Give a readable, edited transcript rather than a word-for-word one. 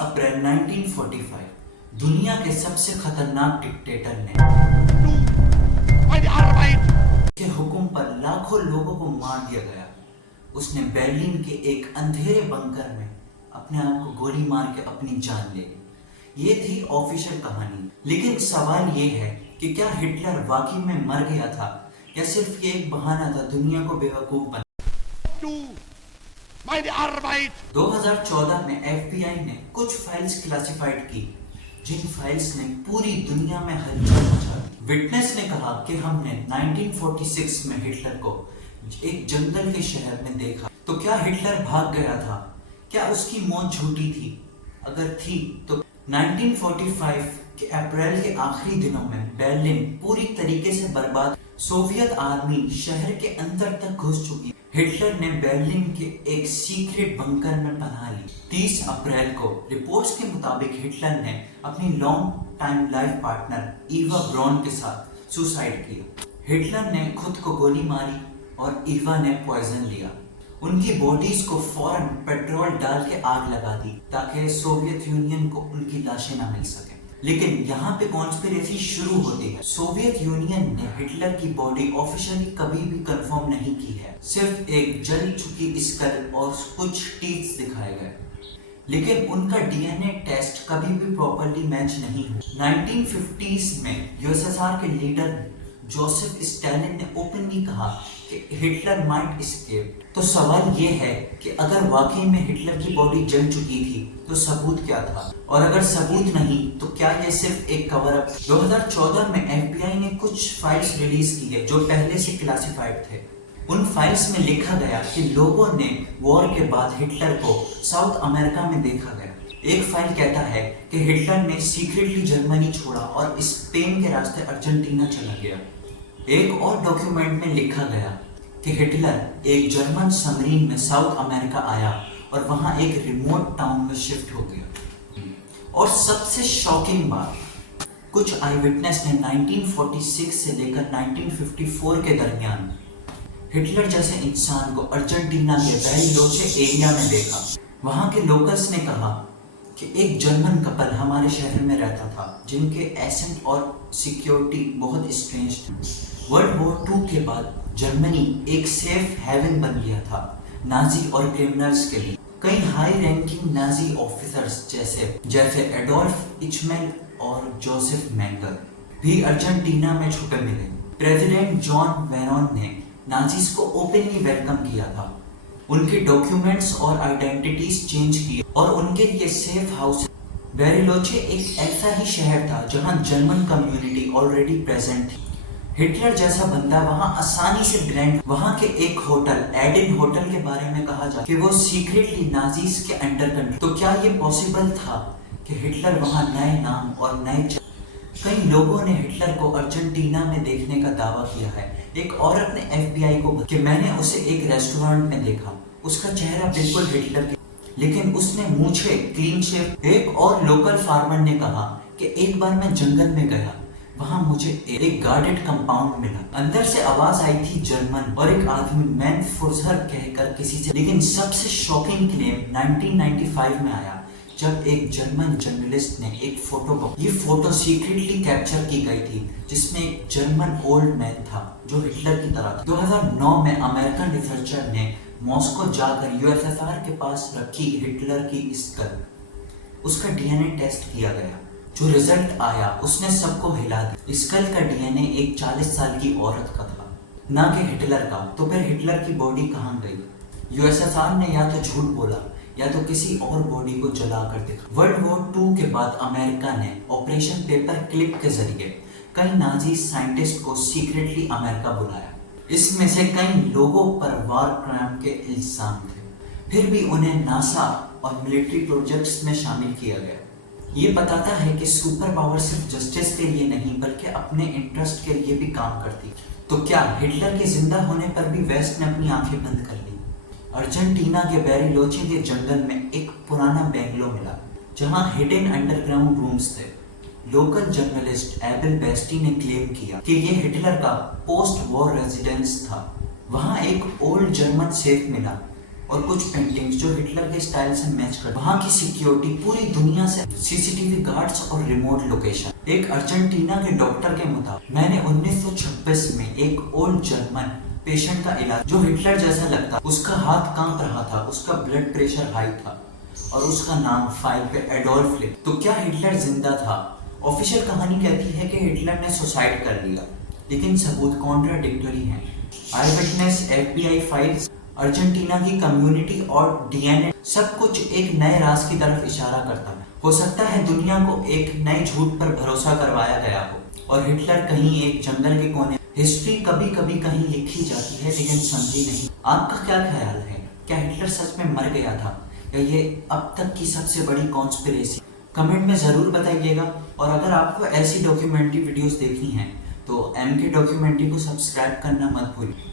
अप्रैल 1945 दुनिया के सबसे खतरनाक डिक्टेटर ने के हुक्म पर लाखों लोगों को मार दिया गया। उसने बर्लिन के एक अंधेरे बंकर में अपने आप को गोली मार के अपनी जान ले ली। ये थी ऑफिशियल कहानी, लेकिन सवाल ये है कि क्या हिटलर वाकई में मर गया था या सिर्फ ये एक बहाना था दुनिया को बेवकूफ बना। 2014 में FBI ने कुछ फाइल्स क्लासिफाइड की, जिन फाइल्स ने पूरी दुनिया में हलचल मचा दी। विटनेस ने कहा कि हमने 1946 में हिटलर को एक जंगल के शहर में देखा। तो क्या हिटलर भाग गया था? क्या उसकी मौत झूठी थी? अगर थी तो 1945 के अप्रैल के आखिरी दिनों में बर्लिन पूरी तरीके से बर्बाद। सोवियत आर्मी शहर के अंदर तक घुस चुकी। हिटलर ने बर्लिन के एक सीक्रेट बंकर में पनाह ली। 30 अप्रैल को रिपोर्ट्स के मुताबिक हिटलर ने अपनी long time life partner Eva Braun के साथ सुसाइड किया। हिटलर ने खुद को गोली मारी और ईवा ने पॉइजन लिया। उनकी बॉडीज को फौरन पेट्रोल डाल के आग लगा दी ताकि सोवियत यूनियन को उनकी लाशें ना मिल सके। लेकिन यहाँ पे कॉन्स्पिरेसी शुरू होती है। सोवियत यूनियन ने हिटलर की बॉडी ऑफिशियली कभी भी कंफर्म नहीं की है, सिर्फ एक जल चुकी स्कल और कुछ टीथ दिखाए गए, लेकिन उनका DNA टेस्ट कभी भी प्रॉपर्ली मैच नहीं हुआ। 1950s में यूएसएसआर के लीडर जोसेफ स्टालिन ने ओपनली कहा कि हिटलर माइट एस्केप। तो सवाल ये है कि अगर वाकई में हिटलर की बॉडी जल चुकी थी तो सबूत क्या था, और अगर सबूत नहीं तो क्या ये सिर्फ एक कवर अप। 2014 में FBI ने कुछ फाइल्स रिलीज की है जो पहले से क्लासिफाइड थे। उन फाइल्स में लिखा गया कि लोगों ने वॉर के बाद हिटलर को साउथ अमेरिका में देखा गया। एक फाइल कहता है कि हिटलर ने सीक्रेटली जर्मनी छोड़ा और स्पेन के रास्ते अर्जेंटीना चला गया। एक और डॉक्यूमेंट में लिखा गया कि हिटलर एक जर्मन सबमरीन में साउथ अमेरिका आया और वहां एक रिमोट टाउन में शिफ्ट हो गया। और सबसे शॉकिंग बात, कुछ आई विटनेस ने 1946 से लेकर 1954 के दरमियान हिटलर जैसे इंसान को अर्जेंटीना के बैरिलोचे एरिया में देखा। वहां के लोकल्स ने कहा कि एक जर्मन कपल हमारे शहर में रहता था जिनके एसेंट और सिक्योरिटी बहुत स्ट्रेंज थी। वर्ल्ड वॉर 2 के बाद जर्मनी एक सेफ हेवन बन गया था नाजी और क्रिमिनल्स के लिए। कई हाई रैंकिंग नाजी ऑफिसर्स जैसे एडोल्फ इचमेल और जोसेफ मेंगल भी अर्जेंटीना में छुपे मिले। प्रेसिडेंट जॉन वेरोन ने नाजीज को ओपनली वेलकम किया था। उनके डॉक्यूमेंट्स और आइडेंटिटीज चेंज किए और उनके लिए सेफ हाउस। बैरिलोचे एक ऐसा ही शहर था जहां जर्मन कम्युनिटी ऑलरेडी प्रेजेंट थी। हिटलर जैसा बंदा वहां आसानी से ब्लेंड। वहां के एक होटल एडिन होटल के बारे में कहा जाता कि वो सीक्रेटली नाजीज के अंडर कंट्रोल। तो क्या ये पॉसिबल था कि हिटलर वहां नए नाम और नए कई लोगों ने हिटलर को अर्जेंटीना में देखने का दावा किया है। एक औरत ने FBI को कि मैंने उसे एक रेस्टोरेंट में देखा, उसका चेहरा बिल्कुल हिटलर के, लेकिन उसने मूछें क्लीन शेव। एक और लोकल फार्मर ने कहा कि एक बार मैं जंगल में गया, वहां मुझे एक गार्डेड कंपाउंड मिला। अंदर से आवाज आई थी जर्मन और एक आदमी मैन फुर्जर कहकर किसी से। लेकिन सबसे शॉकिंग क्लेम 1995 में आया जब एक जर्मन जर्नलिस्ट ने एक फोटो, ये फोटो सीक्रेटली कैप्चर की गई थी जिसमें एक जर्मन ओल्ड मैन था जो हिटलर की तरह था। 2009 में अमेरिकन रिसर्चर ने मॉस्को जाकर यूएसएसआर के पास रखी हिटलर की स्कल, उसका DNA टेस्ट किया गया। जो रिजल्ट आया उसने सबको हिला दिया। स्कल का DNA एक 40 साल की औरत का था, ना कि हिटलर का। तो फिर हिटलर की बॉडी कहाँ गई? यूएसएसआर ने या तो झूठ बोला या तो किसी और बॉडी को जला कर दिखा। वर्ल्ड वॉर 2 के बाद अमेरिका ने ऑपरेशन पेपर क्लिप के जरिए कई नाजी साइंटिस्ट को सीक्रेटली अमेरिका बुलाया। इसमें से कई लोगों पर वार क्राइम के इल्जाम थे, फिर भी उन्हें नासा और मिलिट्री प्रोजेक्ट्स में शामिल किया गया। ये बताता है कि सुपर पावर सिर्फ जस्टिस के लिए नहीं बल्कि अपने इंटरेस्ट के लिए भी काम करती। तो क्या हिटलर के जिंदा होने पर भी वेस्ट ने अपनी आंखें बंद कर ली? अर्जेंटीना के बैरिलोचे के जंगल में एक पुराना बेंगलो मिला जहां हिडन अंडरग्राउंड रूम्स थे। लोकल जर्नलिस्ट एबल बेस्टी ने क्लेम किया कि ये हिटलर का पोस्ट वॉर रेजिडेंस था। वहां एक ओल्ड जर्मन सेफ मिला और कुछ पेंटिंग्स जो हिटलर के स्टाइल से मैच करती। वहाँ की सिक्योरिटी पूरी दुनिया से, सीसीटीवी गार्ड्स और रिमोट लोकेशन। एक अर्जेंटीना के डॉक्टर के मुताबिक मैंने 1926 में एक ओल्ड जर्मन पेशेंट का इलाज, जो हिटलर जैसा लगता, उसका हाथ कांप रहा था, उसका ब्लड प्रेशर हाई था और उसका नाम फाइल पे एडोल्फ लिखा। तो क्या हिटलर जिंदा था? ऑफिशियल कहानी कहती है कि हिटलर ने सुसाइड कर लिया, लेकिन सबूत कॉन्ट्राडिक्टरी हैं। आई विटनेस, FBI फाइल्स, अर्जेंटीना की कम्युनिटी और DNA, सब कुछ एक नए राज की तरफ इशारा करता है। हो सकता है दुनिया को एक नए झूठ पर भरोसा करवाया गया हो और हिटलर कहीं एक जंगल के कोने। हिस्ट्री कभी कभी कहीं लिखी जाती है लेकिन समझी नहीं। आपका क्या ख्याल है? क्या हिटलर सच में मर गया था या ये अब तक की सबसे बड़ी कॉन्स्पिरेसी? कमेंट में ज़रूर बताइएगा। और अगर आपको ऐसी डॉक्यूमेंट्री वीडियोस देखनी है तो MK डॉक्यूमेंट्री को सब्सक्राइब करना मत भूलिए।